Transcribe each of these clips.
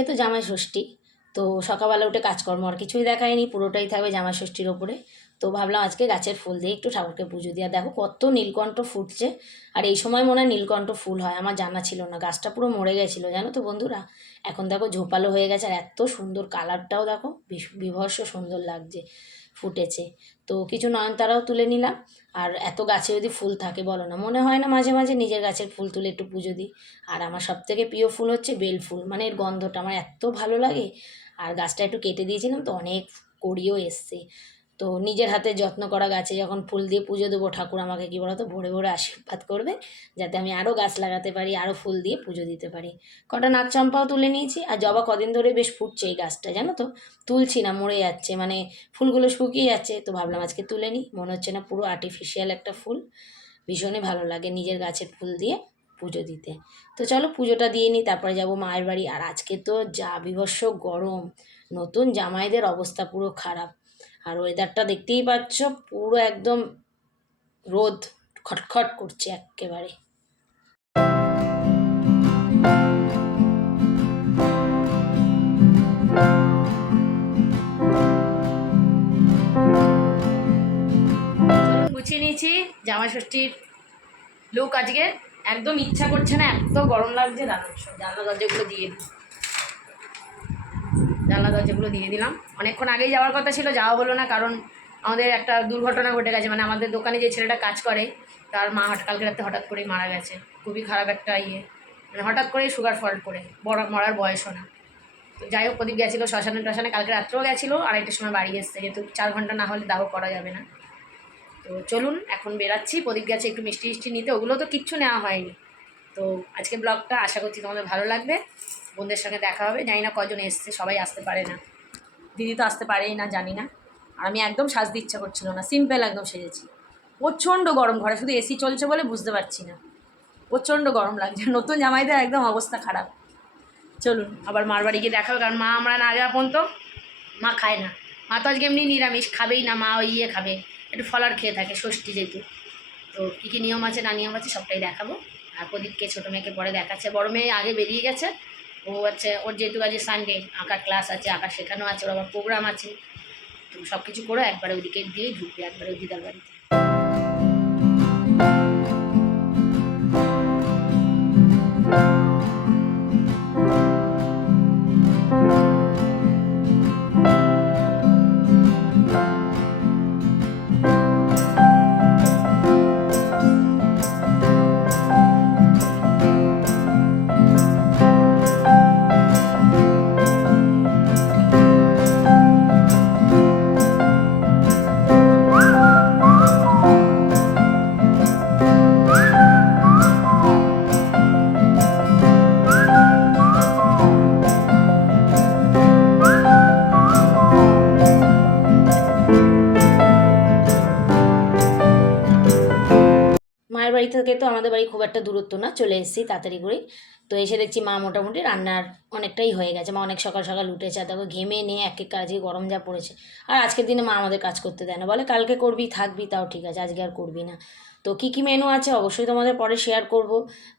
আজকে তো জামাই ষষ্ঠী, তো সকালবেলা উঠে কাজকর্ম, আর কিছুই দেখায়নি, পুরোটাই থাকবে জামাই ষষ্ঠীর ওপরে। তো ভাবলাম আজকে গাছের ফুল দিয়ে একটু ঠাকুরকে পুজো আর দেখো কত নীলকণ্ঠ ফুটছে। আর এই সময় মনে হয় নীলকণ্ঠ ফুল হয়, আমার জানা ছিল না। গাছটা পুরো মরে গেছিল, জানো তো বন্ধুরা? এখন দেখো ঝোপালো হয়ে গেছে, আর এত সুন্দর কালারটাও দেখো বিভৎস সুন্দর লাগছে, ফুটেছে। তো কিছু নয়নতারাও তুলে নিলাম। আর এত গাছে যদি ফুল থাকে বলো না, মনে হয় না মাঝে মাঝে নিজের গাছের ফুল তুলে একটু পুজো দিই। আর আমার সব থেকে প্রিয় ফুল হচ্ছে বেল ফুল মানে এর গন্ধটা আমার এত ভালো লাগে। আর গাছটা একটু কেটে দিয়েছিলাম তো অনেক কড়িও এসছে। তো নিজের হাতে যত্ন করা গাছে যখন ফুল দিয়ে পুজো দেবো, ঠাকুর আমাকে কী বলতো, ভোরে ভোরে আশীর্বাদ করবে, যাতে আমি আরও গাছ লাগাতে পারি আরও ফুল দিয়ে পুজো দিতে পারি। কটা নাক চম্পাও তুলে নিয়েছি, আর জবা কদিন ধরে বেশ ফুটছে এই গাছটা, জানো তো? তুলছি না, মরে যাচ্ছে মানে ফুলগুলো শুকিয়ে যাচ্ছে, তো ভাবলাম আজকে তুলে নিই, মনে হচ্ছে না পুরো আর্টিফিশিয়াল একটা ফুল, ভীষণই ভালো লাগে নিজের গাছের ফুল দিয়ে পুজো দিতে। তো চলো পুজোটা দিয়ে নিই, তারপরে যাব মায়ের বাড়ি, আর আজকে তো যা বিভৎস গরম, নতুন জামাইদের অবস্থা পুরো খারাপ। আর ওয়েদারটা দেখতেই পাচ্ছ, পুরো একদম রোদ খটখট করছে একেবারে। গুছিয়ে নিয়েছি জামা ষষ্ঠীর লুক আজকে। একদম ইচ্ছা করছে না, এত গরম লাগছে দাঁড়ান সব জানলা দরজাগুলো দিয়ে দিই। জানলা দরজাগুলো দিয়ে দিলাম। অনেকক্ষণ আগেই যাওয়ার কথা ছিল, যাওয়া হলো না, কারণ আমাদের একটা দুর্ঘটনা ঘটে গেছে। মানে আমাদের দোকানে যে ছেলেটা কাজ করে, তার মা হঠাৎ কালকে রাতে হঠাৎ করেই মারা গেছে। খুবই খারাপ একটা ইয়ে। মানে হঠাৎ করেই সুগার ফল্ট করে। বড়, মরার বয়সও না। তো যাই হোক, প্রদীপ গেছিল শ্মশানে টশানে কালকে রাত্রেও গেছিল, আড়াইটার সময় বাড়ি এসছে। যেহেতু চার ঘণ্টা না হলে দাহ করা যাবে না। তো চলুন, এখন বেরাচ্ছি। প্রদীপ গেছে একটু মিষ্টি মিষ্টি নিতে। ওগুলো তো কিচ্ছু নেওয়া হয়নি। তো আজকে ব্লগটা আশা করছি তোমাদের ভালো লাগবে। বোনদের সঙ্গে দেখা হবে। জানি না কজন এসছে, সবাই আসতে পারে না। দিদি তো আসতে পারেই না, জানি না। আর আমি একদম সাজতে ইচ্ছা করছিল না সিম্পল একদম সেজেছি। প্রচণ্ড গরম ঘরে, শুধু এসি চলছে বলে বুঝতে পারছি না। প্রচণ্ড গরম লাগছে, নতুন জামাইদের একদম অবস্থা খারাপ। চলুন, আবার মার বাড়ি গিয়ে দেখা হবে, কারণ মা আমরা না যাওয়া পর্যন্ত মা খায় না। মা তো আজকে এমনি নিরামিষ, খাবেই না, মা ওই ইয়ে খাবে। একটু ফলার খেয়ে থাকে, ষষ্ঠী যেহেতু। তো কী কী নিয়ম আছে, না নিয়ম আছে, সবটাই দেখাবো। আর প্রদীপকে, ছোটো মেয়েকে পরে দেখাচ্ছে। বড় মেয়ে আগে বেরিয়ে গেছে। ও হচ্ছে, ওর যেহেতু আজকে সানডে আঁকার ক্লাস আছে আঁকা শেখানো আছে, ওর আবার প্রোগ্রাম আছে। সব কিছু করে একবারে ওদিকে দিয়ে ঢুকবে, একবারে ওই দিদার বাড়িতে। মায়ের বাড়ি থেকে তো আমাদের বাড়ি খুব একটা দূরত্ব না, চলে এসেছি তাড়াতাড়ি করেই তো এসে দেখছি মা মোটামুটি রান্নার অনেকটাই হয়ে গেছে, মা অনেক সকাল সকাল উঠেছে আর দেখো ঘেমে নিয়ে এক এক কাজে গরম যা পড়েছে। আর আজকের দিনে মা আমাদের কাজ করতে দেয় না, বলে কালকে করবি, থাকবি, তাও ঠিক আছে, আজকে আর করবি না। তো কী কী মেনু আছে অবশ্যই তোমাদের পরে শেয়ার করব।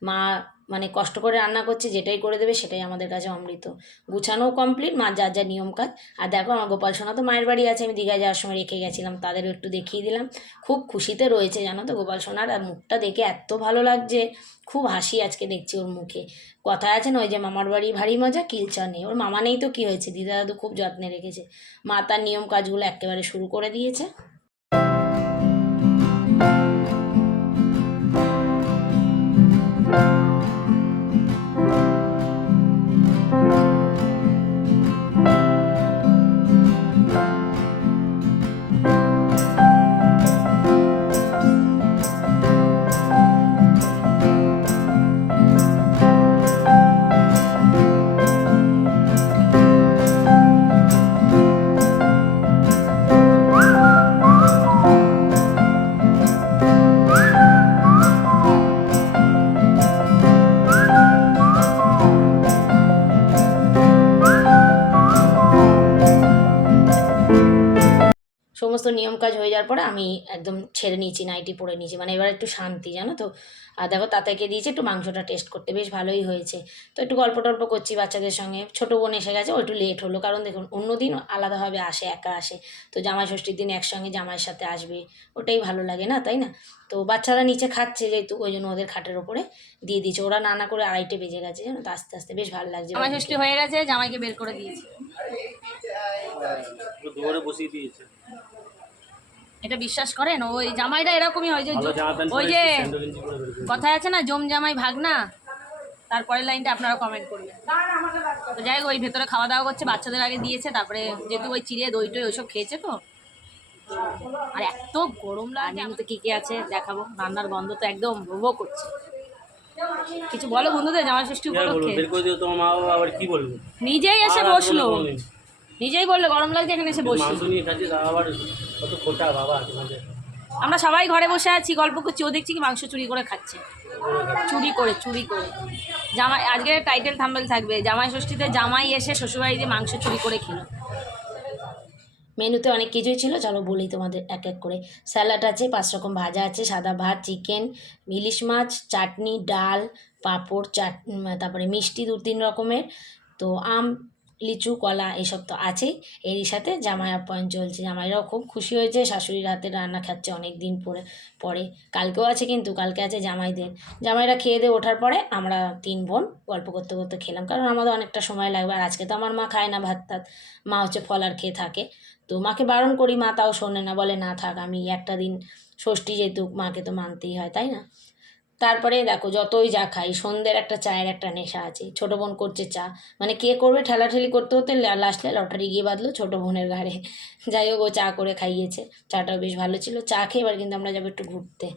মা মানে কষ্ট করে রান্না করছে, যেটাই করে দেবে সেটাই আমাদের কাছে অমৃত। গুছানোও কমপ্লিট মা যার যা নিয়ম কাজ। আর দেখো, আমার গোপাল সোনা তো মায়ের বাড়ি আছে, আমি দীঘায় যাওয়ার সময় রেখে গেছিলাম তাদেরও একটু দেখিয়ে দিলাম। খুব খুশিতে রয়েছে জানো তো গোপাল সোনার, আর মুখটা দেখে এত ভালো লাগছে। খুব হাসি আজকে দেখছি ওর মুখে। কথায় আছে না, ওই যে মামার বাড়ি ভারী মজা কিলচা নেই। ওর মামা নেই তো কী হয়েছে? দিদা দাদু খুব যত্নে রেখেছে। মা তার নিয়ম কাজগুলো একেবারে শুরু করে দিয়েছে। নিয়ম কাজ হয়ে যাওয়ার পরে আমি একদম ছেড়ে নিয়েছি নাইটি পরে নিয়েছি। মানে এবার একটু শান্তি জানো তো? আর দেখো তাতাকে দিয়েছে? একটু মাংসটা টেস্ট করতে। বেশ ভালোই হয়েছে। তো একটু গল্প টল্প করছি বাচ্চাদের সঙ্গে। ছোটো বোন এসে গেছে ও একটু লেট হলো। কারণ দেখুন অন্য দিন আলাদাভাবে আসে একা আসে। তো জামাই ষষ্ঠীর দিন একসঙ্গে জামাইয়ের সাথে আসবে ওটাই ভালো লাগে না তাই না? তো বাচ্চারা নিচে খাচ্ছে যেহেতু ওই জন্য ওদের খাটের ওপরে দিয়ে দিয়েছে। ওরা নানা করে আড়াইটে বেজে গেছে জানো তো? আস্তে আস্তে বেশ ভালো লাগছে। জামাই ষষ্ঠী হয়ে গেছে জামাইকে বের করে দিয়েছি। বসিয়ে দিয়েছে। এটা বিশ্বাস করেন? ওই জামাইরা এরকমই হয় যে ওই যে। কথায় আছে না জম জামাই ভাগ না তারপরের লাইনটা আপনারা কমেন্ট করবেন। তো যাই হোক ওই ভেতরে খাওয়া দাওয়া করছে বাচ্চাদের আগে দিয়েছে তারপরে যেহেতু ওই চিড়ে দই টই ওইসব খেয়েছে তো। আর এত গরম লাগে আমি তো কী কী আছে দেখাবো। রান্নার গন্ধ তো একদম ভোগ করছে। কিছু বলো বন্ধুদের জামাই ষষ্ঠী উপলক্ষে? নিজেই এসে বসল। নিজেই বলল গরম লাগছে এখানে এসে বসি। আমরা সবাই ঘরে বসে আছি গল্প করছি ও দেখছি কি মাংস চুরি করে খাচ্ছে। চুরি করে চুরি করে। জামাই আজকে টাইটেল থাম্বেল থাকবে জামাই ষষ্ঠীতে জামাই এসে শ্বশুরবাড়িতে মাংস চুরি করে খেলো। মেনুতে অনেক কিছুই ছিল চলো বলি তোমাদের এক এক করে। স্যালাড আছে পাঁচ রকম ভাজা আছে সাদা ভাত চিকেন ইলিশ মাছ চাটনি ডাল পাঁপড় চাট তারপরে মিষ্টি দু তিন রকমের। তো আম লিচু, কলা এসব তো আছেই। এরই সাথে জামাই আপ্যায়ন চলছে। জামাইরাও খুব খুশি হয়েছে। শাশুড়ির হাতে রান্না খাচ্ছে অনেক দিন পরে পরে। কালকেও আছে কিন্তু, কালকে আছে জামাইদের। জামাইরা খেয়ে দিয়ে ওঠার পরে আমরা তিন বোন গল্প করতে করতে খেলাম। কারণ আমাদের অনেকটা সময় লাগবে। আর আজকে তো আমার মা খায় না ভাত টাত। মা হচ্ছে ফল আর খেয়ে থাকে। তো মাকে বারণ করি, মা তাও শোনে না। বলে, না থাক, আমি একটা দিন ষষ্ঠী যেহেতু মাকে তো মানতেই হয়। তাই না? তারপরে দেখো যতই যা খাই, সন্ধ্যের একটা চায়ের একটা নেশা আছে, ছোটো বোন করছে চা। মানে কে করবে ঠেলাঠেলি করতে হতে লাস্টে লটারি গিয়ে বাঁধলো ছোটো বোনের ঘাড়ে। যাই হোক ও চা করে খাইয়েছে, চাটাও বেশ ভালো ছিল। চা খেয়ে এবার কিন্তু আমরা যাব একটু ঘুরতে।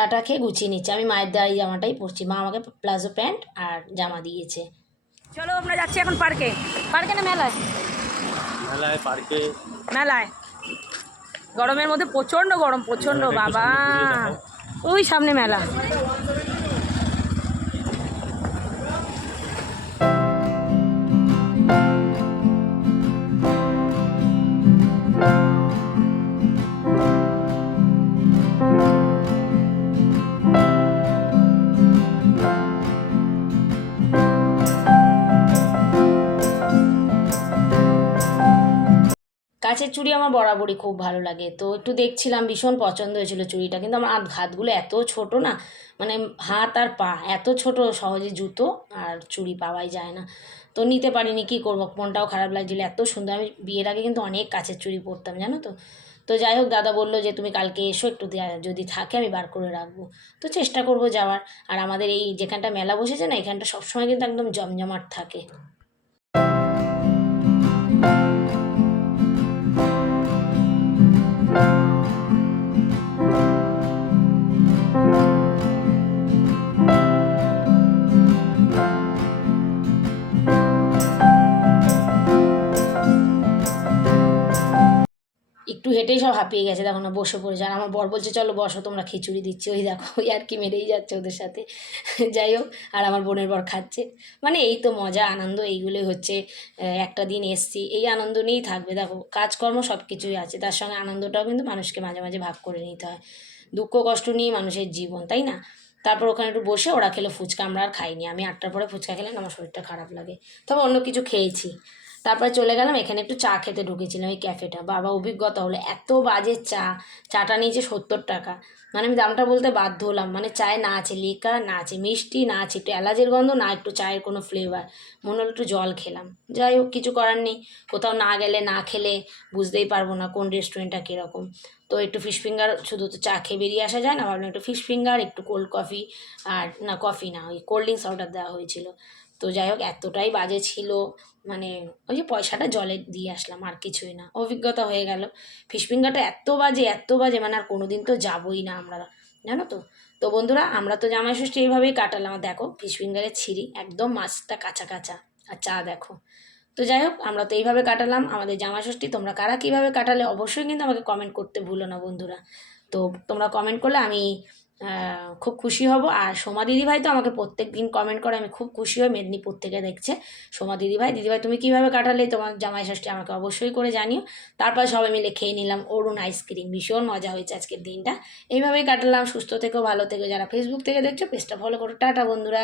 চাটা খেয়ে গুছিয়ে নিচ্ছে। আমি মায়ের দেওয়া এই জামাটাই পরছি। মা আমাকে প্লাজো প্যান্ট আর জামা দিয়েছে। চলো আমরা যাচ্ছি এখন পার্কে। পার্কে না মেলায়? মেলায় পার্কে। মেলায়। গরমের মধ্যে প্রচণ্ড গরম প্রচণ্ড বাবা। ওই সামনে মেলা। কাছের চুড়ি আমার বরাবরই খুব ভালো লাগে। তো একটু দেখছিলাম, ভীষণ পছন্দ হয়েছিল চুড়িটা। কিন্তু আমার হাত হাতগুলো এত ছোট না মানে হাত আর পা এত ছোট, সহজে জুতো আর চুড়ি পাওয়াই যায় না। তো নিতে পারিনি, কী করব? মনটাও খারাপ লাগছিল, এত সুন্দর। আমি বিয়ের আগে কিন্তু অনেক কাছের চুড়ি পরতাম, জানো তো? তো যাই হোক, দাদা বলল যে, তুমি কালকে এসো, একটু যদি থাকে আমি বার করে রাখব। তো চেষ্টা করব যাওয়ার। আর আমাদের এই যেখানটা মেলা বসেছে না, এখানটা সবসময় কিন্তু একদম জমজমাট থাকে। হেঁটেই সব হাঁপিয়ে গেছে। দেখো না, বসে পড়েছে। আর আমার বর বলছে, চলো বসো, তোমরা খিচুড়ি দিচ্ছি। ওই দেখো, ওই আর কি মেরেই যাচ্ছে ওদের সাথে। যাই হোক, আর আমার বোনের বর খাচ্ছে। মানে এই তো মজা, আনন্দ, এইগুলোই হচ্ছে একটা দিন এসছি। এই আনন্দ নিয়েই থাকবে। দেখো, কাজকর্ম সব কিছুই আছে। তার সঙ্গে আনন্দটাও কিন্তু মানুষকে মাঝে মাঝে ভাগ করে নিতে হয়। দুঃখ, কষ্ট নিয়ে মানুষের জীবন, তাই না? তারপর ওখানে একটু বসে ওরা খেলো ফুচকা। আমরা আর খাইনি। আমি আটটার পরে ফুচকা খেলে আমার শরীরটা খারাপ লাগে। তবে অন্য কিছু খেয়েছি। তারপরে চলে গেলাম, এখানে একটু চা খেতে ঢুকেছিলাম ওই ক্যাফেটা। বাবা অভিজ্ঞতা হলো, এত বাজে চা, চাটা নিয়েছে সত্তর টাকা। মানে আমি দামটা বলতে বাধ্য হলাম মানে চায়ে না আছে লিকা, না আছে মিষ্টি, না আছে একটু এলাচের গন্ধ, না একটু চায়ের কোনো ফ্লেভার মনে হলো একটু জল খেলাম। যাই হোক, কিছু করার নেই। কোথাও না গেলে, না খেলে বুঝতেই পারব না কোন রেস্টুরেন্টটা কীরকম। তো একটু ফিশ ফিঙ্গার শুধু তো চা খেয়ে বেরিয়ে আসা যায় না, ভাবলাম একটু ফিশ ফিঙ্গার একটু কোল্ড কফি আর না কফি না, ওই কোল্ড ড্রিঙ্কস অর্ডার দেওয়া হয়েছিল। তো যাই হোক, এতটাই বাজে ছিল। মানে ওই যে পয়সাটা জলে দিয়ে আসলাম, আর কিছুই না। অভিজ্ঞতা হয়ে গেল। ফিশ ফিঙ্গারটা এত বাজে এত বাজে মানে আর কোনো দিন তো যাবোই না আমরা। জানো তো? তো বন্ধুরা, আমরা তো জামাই ষষ্ঠী এইভাবেই কাটালাম। দেখো, ফিশ ফিঙ্গারের ছিঁড়ি একদম মাছটা কাঁচা কাঁচা। আর চা দেখো। তো যাই হোক, আমরা তো এইভাবে কাটালাম। আমাদের জামাই ষষ্ঠী তোমরা কারা কীভাবে কাটালে অবশ্যই কিন্তু আমাকে কমেন্ট করতে ভুলো না বন্ধুরা। তো তোমরা কমেন্ট করলে আমি খুব খুশি হব। আর সোমা দিদিভাই তো আমাকে প্রত্যেক দিন কমেন্ট করে, আমি খুব খুশি হই মেদিনীপুর থেকে দেখছে। সোমা দিদিভাই দিদিভাই তুমি কীভাবে কাটালে? তোমার জামাই ষষ্ঠী আমাকে অবশ্যই করে জানিও। তারপর সবাই মিলে খেয়ে নিলাম অরুণ আইসক্রিম ভীষণ মজা হয়েছে আজকের দিনটা। এইভাবেই কাটালাম। সুস্থ থেকেও ভালো থেকো। যারা ফেসবুক থেকে দেখছ পেজটা ফলো করো। টাটা বন্ধুরা।